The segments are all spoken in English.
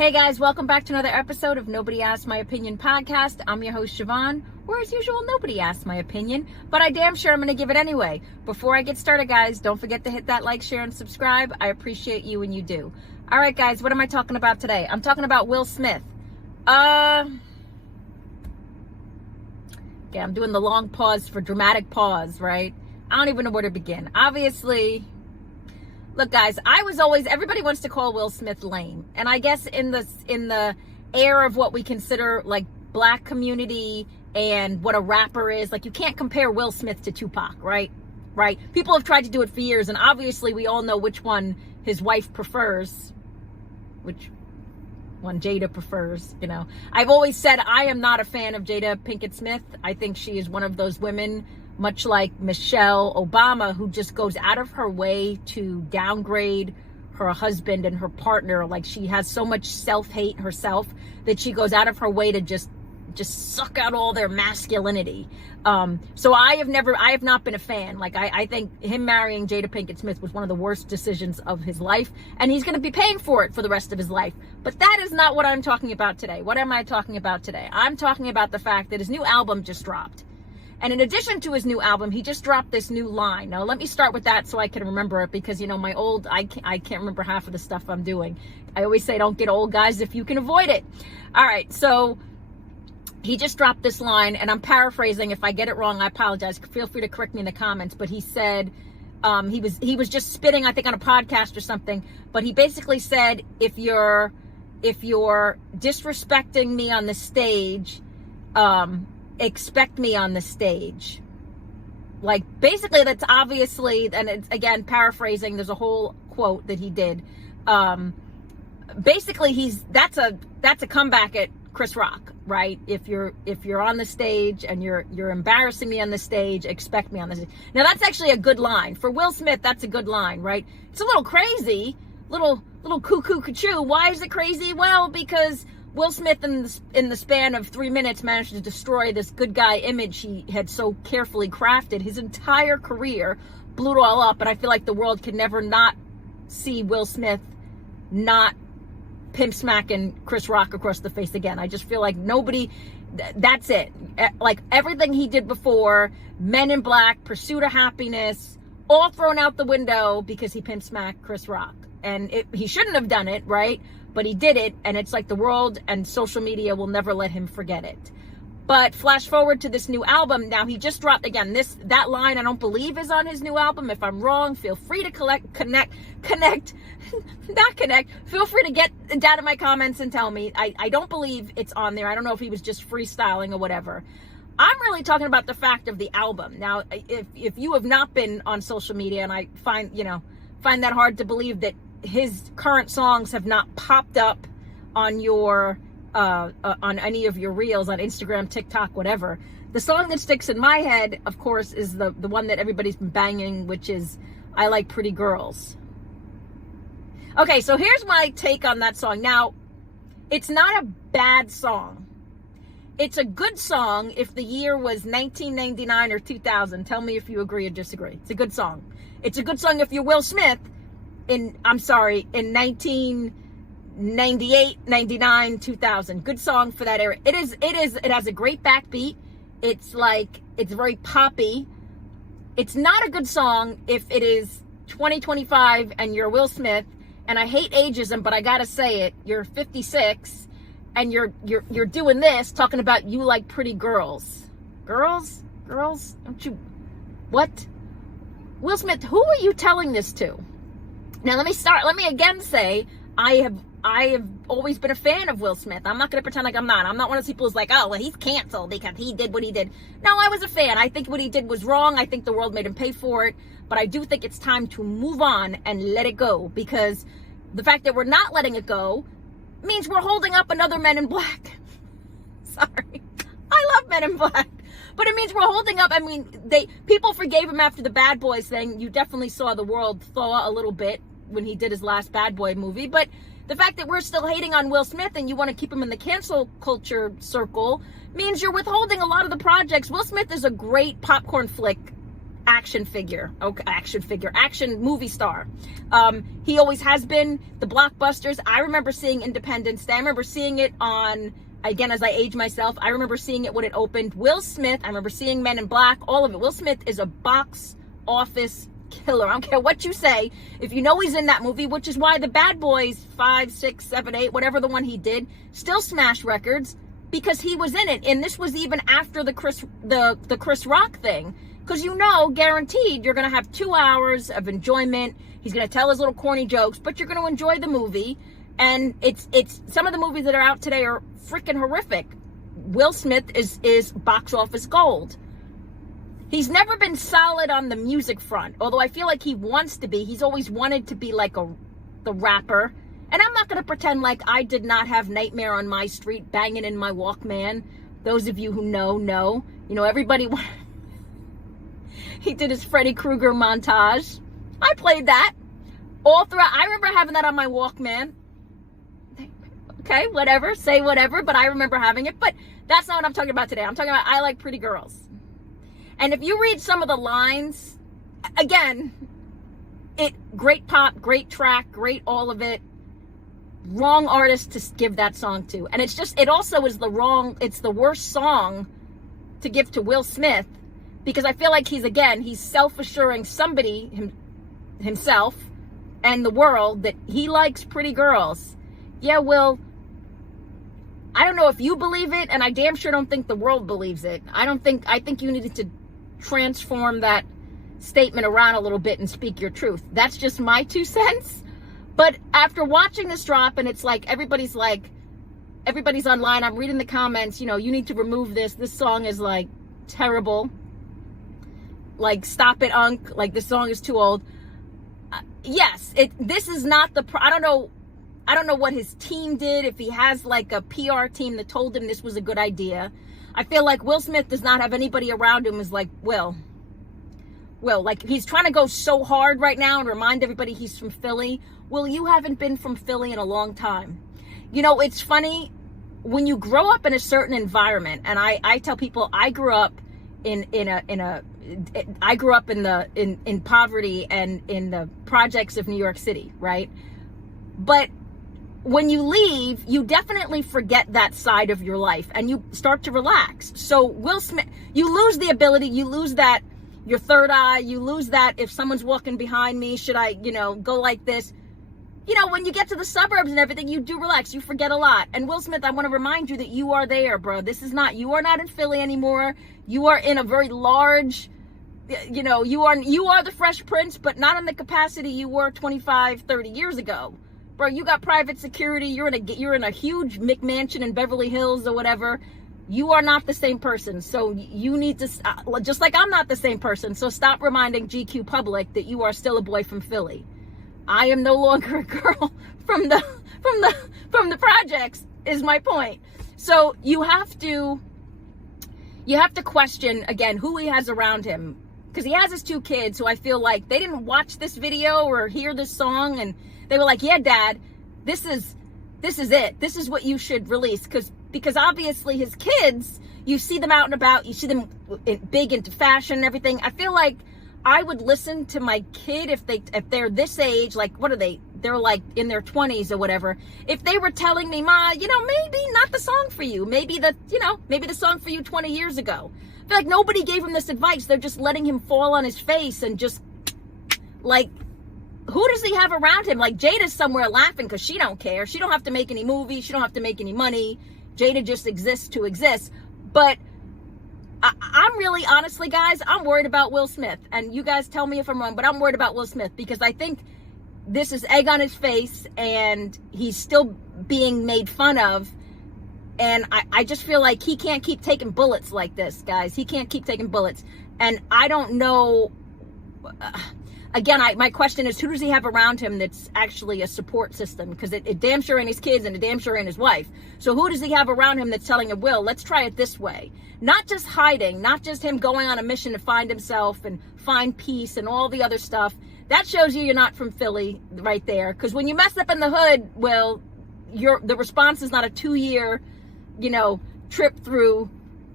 Hey guys, welcome back to another episode of Nobody Asked My Opinion podcast. I'm your host, Siobhan, where as usual, nobody asked my opinion, but I damn sure I'm going to give it anyway. Before I get started, guys, don't forget to hit that like, share, and subscribe. I appreciate you when you do. All right, guys, what am I talking about today? I'm talking about Will Smith. Yeah, I'm doing the long pause for dramatic pause, right? I don't even know where to begin. Obviously, look, guys, everybody wants to call Will Smith lame. And I guess in the air of what we consider like black community and what a rapper is, like you can't compare Will Smith to Tupac, right? Right? People have tried to do it for years, and obviously we all know which one his wife prefers, which one Jada prefers, you know. I've always said I am not a fan of Jada Pinkett Smith. I think she is one of those women, much like Michelle Obama, who just goes out of her way to downgrade her husband and her partner. Like, she has so much self-hate herself that she goes out of her way to just suck out all their masculinity. So I have not been a fan. Like, I think him marrying Jada Pinkett Smith was one of the worst decisions of his life, and he's going to be paying for it for the rest of his life. But that is not what I'm talking about today. What am I talking about today? I'm talking about the fact that his new album just dropped. And in addition to his new album, he just dropped this new line. Now, let me start with that so I can remember it, because, you know, I can't remember half of the stuff I'm doing. I always say don't get old, guys, if you can avoid it. All right, so he just dropped this line, and I'm paraphrasing. If I get it wrong, I apologize. Feel free to correct me in the comments. But he said, he was just spitting, I think, on a podcast or something. But he basically said, if you're disrespecting me on the stage, expect me on the stage. Like, basically, that's obviously, and it's, again, paraphrasing, there's a whole quote that he did. Basically, that's a comeback at Chris Rock, right? If you're on the stage and you're embarrassing me on the stage, expect me on the stage. Now, that's actually a good line. For Will Smith, that's a good line, right? It's a little crazy, little cuckoo cuckoo. Why is it crazy? Well, because Will Smith, in the span of 3 minutes, managed to destroy this good guy image he had so carefully crafted. His entire career blew it all up, and I feel like the world can never not see Will Smith not pimp smacking Chris Rock across the face again. I just feel like that's it. Like, everything he did before, Men in Black, Pursuit of Happiness, all thrown out the window because he pimp smacked Chris Rock. And he shouldn't have done it, right? But he did it, and it's like the world and social media will never let him forget it. But flash forward to this new album. Now, he just dropped, again, that line I don't believe is on his new album. If I'm wrong, feel free to feel free to get down in my comments and tell me. I don't believe it's on there. I don't know if he was just freestyling or whatever. I'm really talking about the fact of the album. Now, if you have not been on social media, and I find that hard to believe that his current songs have not popped up on your on any of your reels on Instagram, TikTok, whatever. The song that sticks in my head, of course, is the one that everybody's been banging, which is I Like Pretty Girls. Okay, so here's my take on that song. Now, it's not a bad song. It's a good song if the year was 1999 or 2000. Tell me if you agree or disagree. It's a good song. It's a good song if you're Will Smith in 1998, 99, 2000. Good song for that era. It has a great backbeat. It's very poppy. It's not a good song if it is 2025 and you're Will Smith, and I hate ageism, but I gotta say it, you're 56 and you're doing this, talking about you like pretty girls. Girls, don't you, what? Will Smith, who are you telling this to? Now, let me again say, I have always been a fan of Will Smith. I'm not going to pretend like I'm not. I'm not one of those people who's like, oh, well, he's canceled because he did what he did. No, I was a fan. I think what he did was wrong. I think the world made him pay for it. But I do think it's time to move on and let it go, because the fact that we're not letting it go means we're holding up another Men in Black. Sorry. I love Men in Black. But it means we're holding up, people forgave him after the Bad Boys thing. You definitely saw the world thaw a little bit when he did his last Bad Boy movie. But the fact that we're still hating on Will Smith and you want to keep him in the cancel culture circle means you're withholding a lot of the projects. Will Smith is a great popcorn flick action figure. Okay, action movie star. He always has been. The blockbusters, I remember seeing Independence Day. I remember seeing it on, again, as I age myself, I remember seeing it when it opened. Will Smith, I remember seeing Men in Black, all of it. Will Smith is a box office killer. I don't care what you say. If you know he's in that movie, which is why the Bad Boys 5, 6, 7, 8, whatever the one he did, still smash records, because he was in it. And this was even after the Chris Rock thing. Because you know, guaranteed, you're going to have 2 hours of enjoyment. He's going to tell his little corny jokes, but you're going to enjoy the movie. And it's some of the movies that are out today are freaking horrific. Will Smith is box office gold. He's never been solid on the music front, although I feel like he wants to be. He's always wanted to be like the rapper. And I'm not going to pretend like I did not have Nightmare on My Street banging in my Walkman. Those of you who know. You know, everybody... He did his Freddy Krueger montage. I played that all throughout. I remember having that on my Walkman. Okay, whatever. Say whatever, but I remember having it. But that's not what I'm talking about today. I'm talking about I Like Pretty Girls. And if you read some of the lines, again, great pop, great track, great all of it. Wrong artist to give that song to. And it also is it's the worst song to give to Will Smith, because I feel like he's self-assuring somebody, himself and the world, that he likes pretty girls. Yeah, Will, I don't know if you believe it, and I damn sure don't think the world believes it. I think you needed to transform that statement around a little bit and speak your truth. That's just my 2 cents. But after watching this drop, and it's like everybody's online, I'm reading the comments, you know, you need to remove this. This song is like terrible. Like, stop it, Unc. Like, this song is too old. Yes, this is not I don't know what his team did, if he has like a PR team that told him this was a good idea. I feel like Will Smith does not have anybody around him who's like, Will, like, he's trying to go so hard right now and remind everybody he's from Philly. Will, you haven't been from Philly in a long time. You know, it's funny, when you grow up in a certain environment, and I tell people I grew up in poverty and in the projects of New York City, right? But when you leave, you definitely forget that side of your life and you start to relax. So Will Smith, you lose the ability, you lose that, your third eye, you lose that, if someone's walking behind me, should I, go like this? You know, when you get to the suburbs and everything, you do relax, you forget a lot. And Will Smith, I want to remind you that you are there, bro. You are not in Philly anymore. You are in a very large, you are the Fresh Prince, but not in the capacity you were 25, 30 years ago. Bro, you got private security. You're in a huge McMansion in Beverly Hills or whatever. You are not the same person. So you need to, just like I'm not the same person. So stop reminding GQ public that you are still a boy from Philly. I am no longer a girl from the projects, is my point. So you have to question again who he has around him, because he has his 2 kids who I feel like they didn't watch this video or hear this song and they were like, yeah, Dad, this is it. This is what you should release. Because obviously his kids, you see them out and about, you see them big into fashion and everything. I feel like I would listen to my kid if they're this age, like, what are they? They're like in their 20s or whatever. If they were telling me, Ma, maybe not the song for you. Maybe the song for you 20 years ago. I feel like nobody gave him this advice. They're just letting him fall on his face and just like, who does he have around him? Like, Jada's somewhere laughing because she don't care. She don't have to make any movies. She don't have to make any money. Jada just exists to exist. But I'm really, honestly, guys, I'm worried about Will Smith. And you guys tell me if I'm wrong, but I'm worried about Will Smith because I think this is egg on his face and he's still being made fun of. And I just feel like he can't keep taking bullets like this, guys. He can't keep taking bullets. And I don't know... Again, my question is, who does he have around him that's actually a support system? Because it damn sure ain't his kids and it damn sure ain't his wife. So who does he have around him that's telling him, Will, let's try it this way? Not just hiding, not just him going on a mission to find himself and find peace and all the other stuff. That shows you're not from Philly right there. Because when you mess up in the hood, Will, the response is not a 2-year, trip through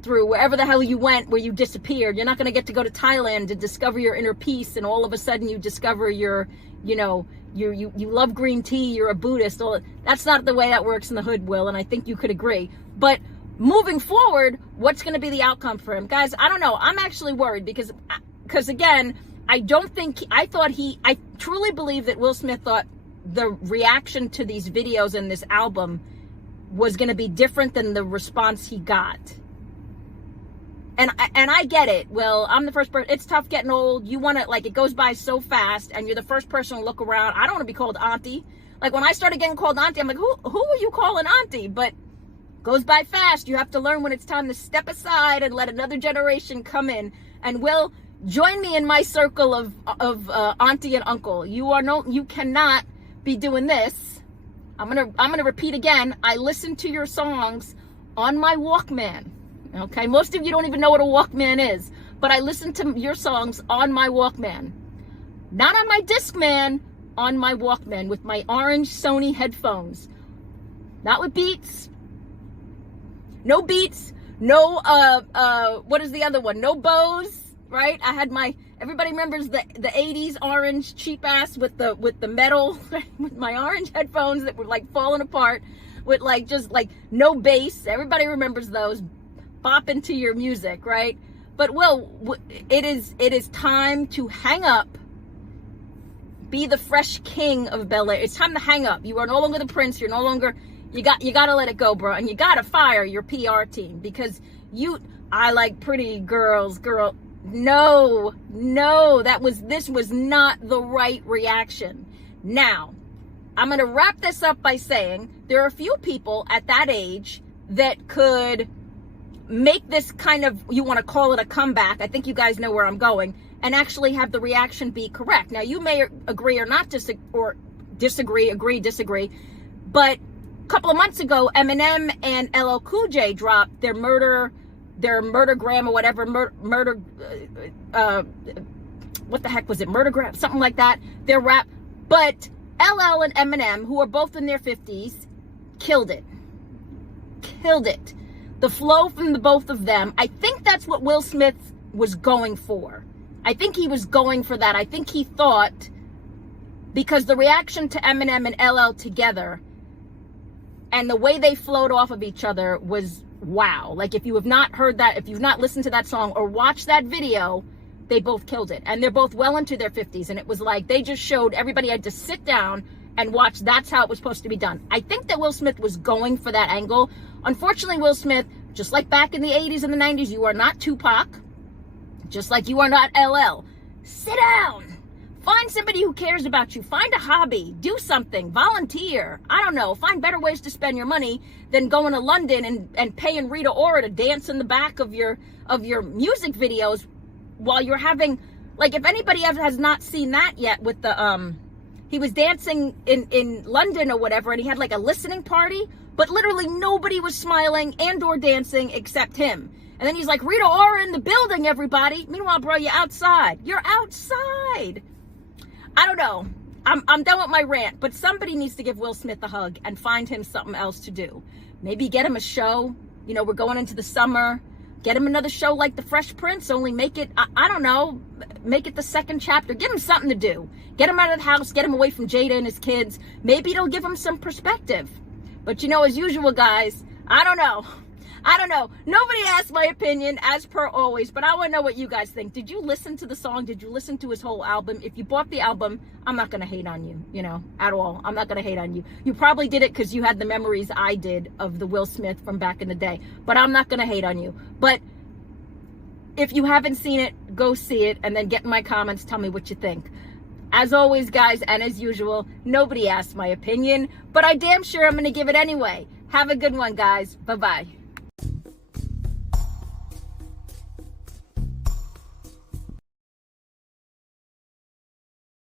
through wherever the hell you went, where you disappeared. You're not going to get to go to Thailand to discover your inner peace, and all of a sudden you discover you love green tea, you're a Buddhist. That's not the way that works in the hood, Will, and I think you could agree. But moving forward, what's going to be the outcome for him? Guys, I don't know. I'm actually worried because again, I truly believe that Will Smith thought the reaction to these videos and this album was going to be different than the response he got. And I get it. Well, I'm the first person. It's tough getting old. You want to, like, it goes by so fast, and you're the first person to look around. I don't want to be called auntie. Like, when I started getting called auntie, I'm like, who are you calling auntie? But goes by fast. You have to learn when it's time to step aside and let another generation come in. And Will, join me in my circle of auntie and uncle. You cannot be doing this. I'm gonna repeat again. I listen to your songs on my Walkman. Okay, most of you don't even know what a Walkman is, but I listen to your songs on my Walkman. Not on my Discman, on my Walkman with my orange Sony headphones. Not with Beats. No Beats. No, what is the other one? No Bose, right? I had everybody remembers the 80s orange cheap ass with the metal, with my orange headphones that were like falling apart with just no bass. Everybody remembers those. Bop into your music, right? But Will, it is time to hang up. Be the fresh king of Bel-Air. It's time to hang up. You are no longer the prince. You're no longer. You got to let it go, bro. And you got to fire your PR team because I like pretty girls, girl. No, this was not the right reaction. Now, I'm gonna wrap this up by saying there are a few people at that age that could make this kind of, you want to call it a comeback, I think you guys know where I'm going, and actually have the reaction be correct. Now, you may agree or not disagree, but a couple of months ago, Eminem and LL Cool J dropped their murdergram or whatever, what the heck was it, murdergram, something like that, their rap, but LL and Eminem, who are both in their 50s, killed it. The flow from the both of them, I think that's what Will Smith was going for. I think he was going for that. I think he thought, because the reaction to Eminem and LL together and the way they flowed off of each other was wow. Like, if you have not heard that, if you've not listened to that song or watched that video, they both killed it. And they're both well into their 50s. And it was like they just showed everybody had to sit down and watch. That's how it was supposed to be done. I think that Will Smith was going for that angle. Unfortunately, Will Smith, just like back in the 80s and the 90s, you are not Tupac. Just like you are not LL. Sit down. Find somebody who cares about you. Find a hobby. Do something. Volunteer. I don't know. Find better ways to spend your money than going to London and paying Rita Ora to dance in the back of your music videos while you're having, like, if anybody has not seen that yet with the, he was dancing in London or whatever, and he had like a listening party, but literally nobody was smiling and or dancing except him. And then he's like, Rita Ora in the building, everybody. Meanwhile, bro, you're outside. You're outside. I don't know. I'm done with my rant, but somebody needs to give Will Smith a hug and find him something else to do. Maybe get him a show. You know, we're going into the summer. Get him another show like The Fresh Prince, only make it, I don't know, make it the second chapter. Give him something to do. Get him out of the house. Get him away from Jada and his kids. Maybe it'll give him some perspective. But, you know, as usual, guys, I don't know. Nobody asked my opinion, as per always, but I want to know what you guys think. Did you listen to the song? Did you listen to his whole album? If you bought the album, I'm not going to hate on you, you know, at all. I'm not going to hate on you. You probably did it because you had the memories I did of the Will Smith from back in the day, but I'm not going to hate on you. But if you haven't seen it, go see it, and then get in my comments, tell me what you think. As always, guys, and as usual, nobody asked my opinion, but I damn sure I'm going to give it anyway. Have a good one, guys. Bye-bye.